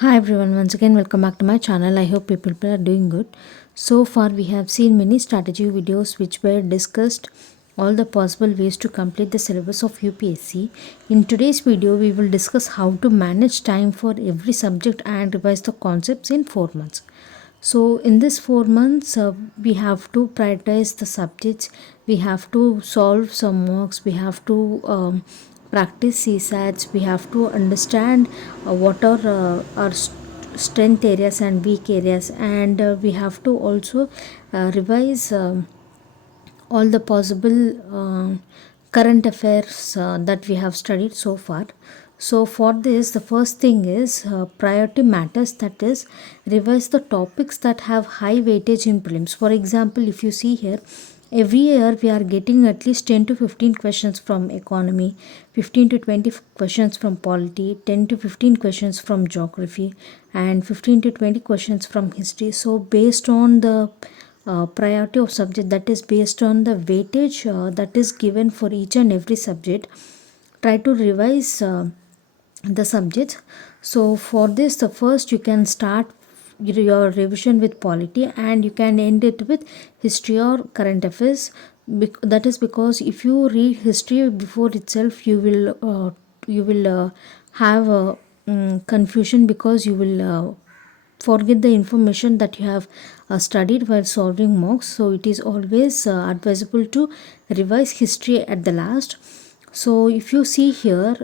Hi everyone, once again welcome back to my channel. I hope people are doing good. So far we have seen many strategy videos which were discussed all the possible ways to complete the syllabus of UPSC. In today's video we will discuss how to manage time for every subject and revise the concepts in 4 months. So in this 4 months we have to prioritize the subjects, we have to solve some mocks, we have to practice CSATs, we have to understand what are our strength areas and weak areas, and we have to also revise all the possible current affairs that we have studied so far. So for this, the first thing is priority matters, that is revise the topics that have high weightage in prelims. For example, if you see here, every year we are getting at least 10 to 15 questions from economy, 15 to 20 questions from polity, 10 to 15 questions from geography, and 15 to 20 questions from history. So based on the priority of subject, that is based on the weightage that is given for each and every subject, try to revise the subjects. So for this, the first you can start your revision with polity and you can end it with history or current affairs. That is because if you read history before itself, you will have a confusion, because you will forget the information that you have studied while solving mocks. So it is always advisable to revise history at the last. So if you see here,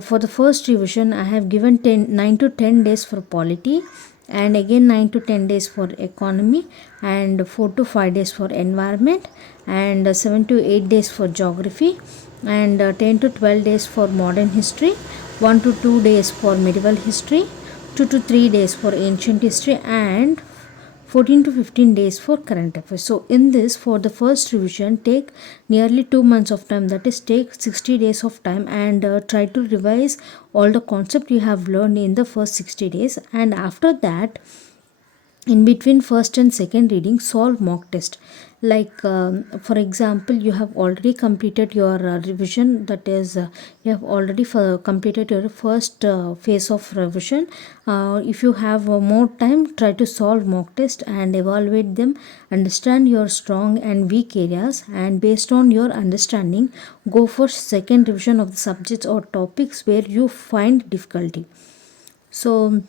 for the first revision I have given 9 to 10 days for polity, and again 9 to 10 days for economy, and 4 to 5 days for environment, and 7 to 8 days for geography, and 10 to 12 days for modern history, 1 to 2 days for medieval history, 2 to 3 days for ancient history, and 14 to 15 days for current affairs. So in this, for the first revision, take nearly 2 months of time, that is take 60 days of time, and try to revise all the concept you have learned in the first 60 days. And after that, in between first and second reading, solve mock test. Like for example, you have already completed your revision, that is you have already completed your first phase of revision. If you have more time, try to solve mock test and evaluate them, understand your strong and weak areas, and based on your understanding, go for second revision of the subjects or topics where you find difficulty. So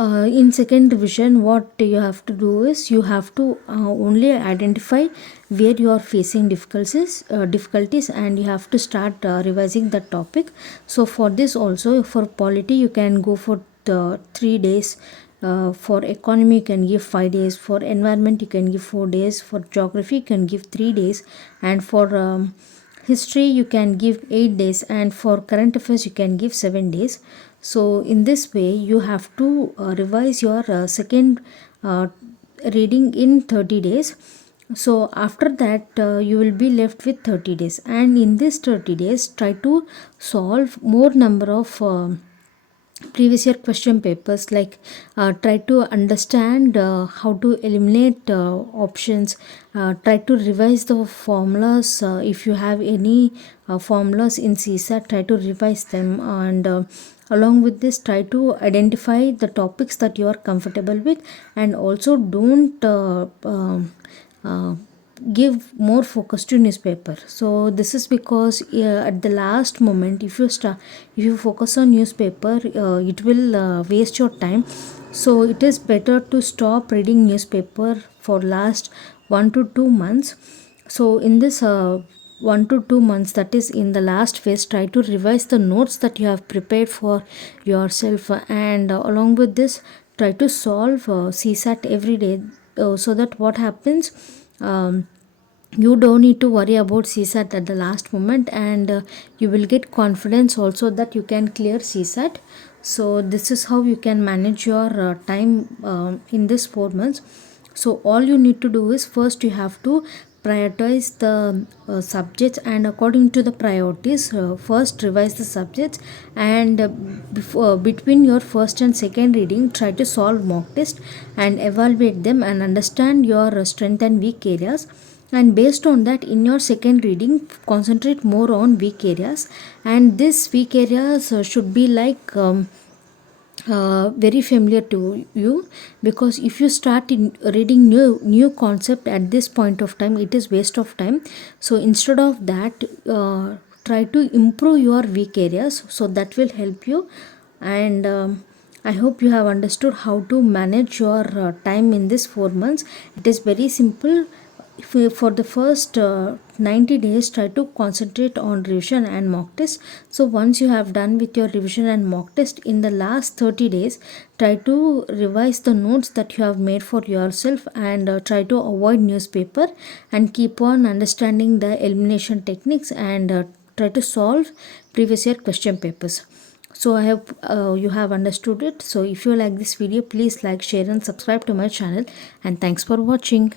in second revision, what you have to do is you have to only identify where you are facing difficulties, and you have to start revising the topic. So for this also, for polity you can go for the 3 days, for economy you can give 5 days, for environment you can give 4 days, for geography you can give 3 days, and for history you can give 8 days, and for current affairs you can give 7 days. So in this way you have to revise your second reading in 30 days. So after that you will be left with 30 days, and in this 30 days try to solve more number of previous year question papers. Like try to understand how to eliminate options, try to revise the formulas. If you have any formulas in CSAT, try to revise them, and along with this try to identify the topics that you are comfortable with, and also don't give more focus to newspaper. So this is because at the last moment, if you focus on newspaper, it will waste your time. So it is better to stop reading newspaper for last 1 to 2 months. So in this 1 to 2 months, that is in the last phase, try to revise the notes that you have prepared for yourself, and along with this try to solve CSAT every day, so that what happens, you don't need to worry about CSAT at the last moment, and you will get confidence also that you can clear CSAT. So this is how you can manage your time in this 4 months. So all you need to do is, first you have to prioritize the subjects, and according to the priorities, first revise the subjects, and between your first and second reading try to solve mock test and evaluate them and understand your strength and weak areas. And based on that, in your second reading concentrate more on weak areas, and these weak areas should be like very familiar to you, because if you start in reading new concept at this point of time, it is waste of time. So instead of that, try to improve your weak areas, so that will help you. And I hope you have understood how to manage your time in this 4 months. It is very simple. For the first 90 days, try to concentrate on revision and mock test. So once you have done with your revision and mock test, in the last 30 days, try to revise the notes that you have made for yourself, and try to avoid newspaper, and keep on understanding the elimination techniques, and try to solve previous year question papers. So I hope you have understood it. So if you like this video, please like, share and subscribe to my channel, and thanks for watching.